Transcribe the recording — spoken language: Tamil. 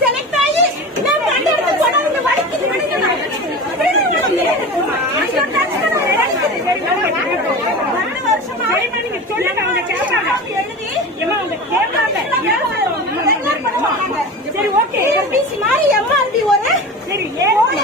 செலக்ட் ஆகி நான் கண்டெடுத்து கொண்டு வடிக்கிட்டு விடுங்க. சரி ஓகே பிசி மாதிரி எம்ஆர்டி ஒரு சரி எப்படி